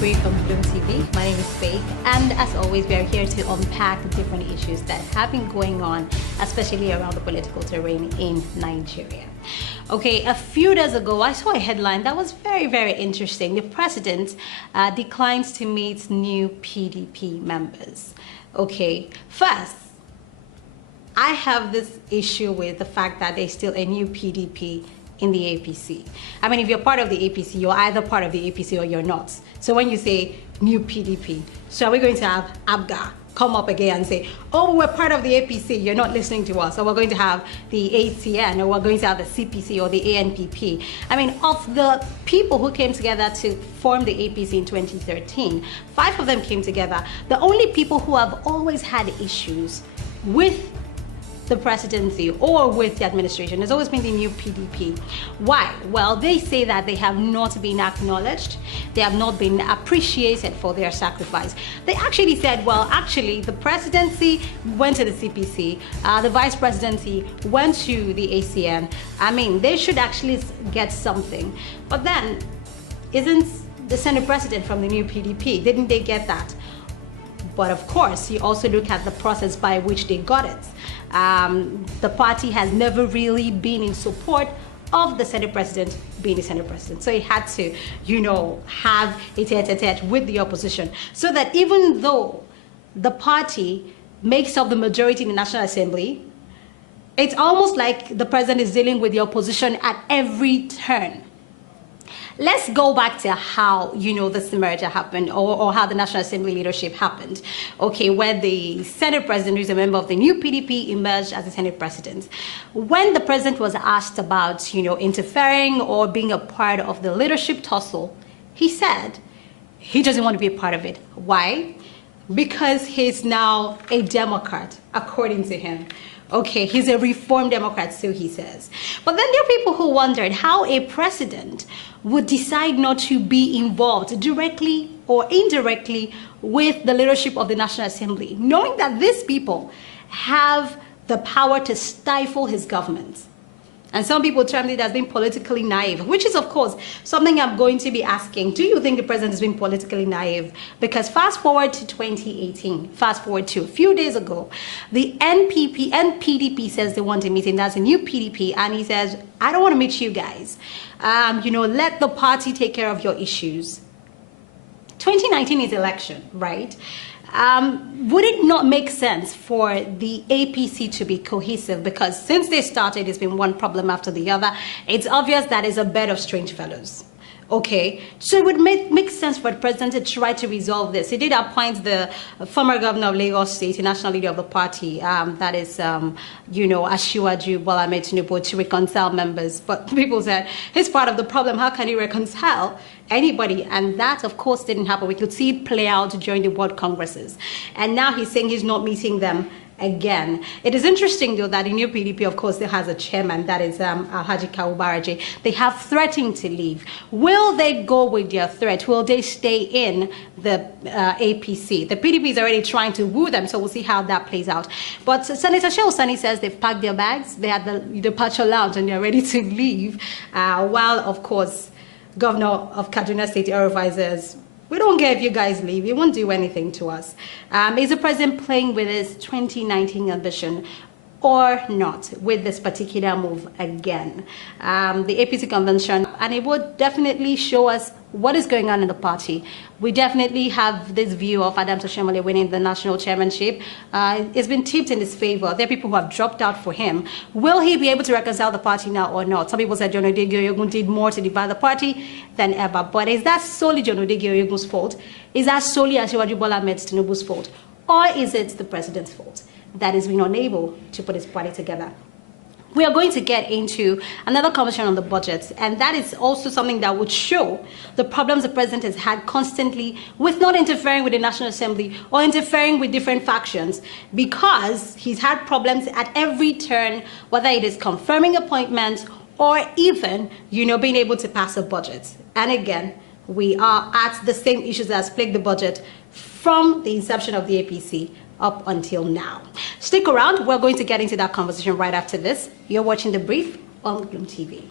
brief on Bloom TV. My name is Faith, and as always, we are here to unpack different issues that have been going on, especially around the political terrain in Nigeria. Okay, a few days ago, I saw a headline that was very, very interesting. The president declines to meet new PDP members. Okay, first, I have this issue with the fact that there's still a new PDP in the APC. I mean, if you're part of the APC, you're either part of the APC or you're not. So when you say new PDP, so are we going to have ABGA come up again and say, oh, we're part of the APC, you're not listening to us, or we're going to have the ACN, or we're going to have the CPC or the ANPP. I mean, of the people who came together to form the APC in 2013, 5 of them came together. The only people who have always had issues with the presidency or with the administration has always been the new PDP. Why? Well, they say that they have not been acknowledged, they have not been appreciated for their sacrifice. They actually said, well, actually, the presidency went to the CPC, the vice presidency went to the ACN. I mean, they should actually get something. But then, isn't the Senate president from the new PDP? Didn't they get that? But of course, you also look at the process by which they got it. The party has never really been in support of the Senate president being the Senate president. So he had to, have a tete-a-tete with the opposition. So that even though the party makes up the majority in the National Assembly, it's almost like the president is dealing with the opposition at every turn. Let's go back to how, this merger happened or how the National Assembly leadership happened. Okay, where the Senate president, who is a member of the new PDP, emerged as the Senate president. When the president was asked about, interfering or being a part of the leadership tussle, he said he doesn't want to be a part of it. Why? Because he's now a Democrat, according to him. Okay, he's a reformed Democrat, so he says. But then there are people who wondered how a president would decide not to be involved directly or indirectly with the leadership of the National Assembly, knowing that these people have the power to stifle his government. And some people termed it as being politically naive, which is, of course, something I'm going to be asking. Do you think the president is being politically naive? Because fast forward to 2018, fast forward to a few days ago, the NPDP says they want a meeting. That's a new PDP. And he says, I don't want to meet you guys. Let the party take care of your issues. 2019 is election, right? Would it not make sense for the APC to be cohesive? Because since they started, it's been one problem after the other. It's obvious that it's a bed of strange fellows. Okay, so it would make sense for the president to try to resolve this. He did appoint the former governor of Lagos State, the national leader of the party, that is, Asiwaju Bola Ahmed Tinubu, to reconcile members. But people said, he's part of the problem. How can he reconcile anybody? And that, of course, didn't happen. We could see it play out during the World Congresses. And now he's saying he's not meeting them again. It is interesting, though, that in new PDP, of course, there has a chairman, that is Alhaji Kawu Baraje. They have threatened to leave. Will they go with their threat? Will they stay in the APC? The PDP is already trying to woo them, so we'll see how that plays out. But Senator Shehu Sani says they've packed their bags, they had the departure lounge, and they're ready to leave. While, of course, Governor of Kaduna State, El-Rufai, says, we don't care if you guys leave. You won't do anything to us. Is the president playing with his 2019 ambition or not with this particular move again? The APC convention, and it would definitely show us what is going on in the party. We definitely have this view of Adams Oshiomhole winning the national chairmanship. It's been tipped in his favor. There are people who have dropped out for him. Will he be able to reconcile the party now or not? Some people said John Odege Oyegun did more to divide the party than ever. But is that solely John Odege Oyegun's fault? Is that solely Asiwaju Bola Ahmed Tinubu's fault? Or is it the president's fault that is being unable to put his party together? We are going to get into another conversation on the budget, and that is also something that would show the problems the president has had constantly with not interfering with the National Assembly or interfering with different factions, because he's had problems at every turn, whether it is confirming appointments or even, being able to pass a budget. And again, we are at the same issues that has plagued the budget from the inception of the APC up until now. Stick around. We're going to get into that conversation right after this. You're watching The Brief on Bloom TV.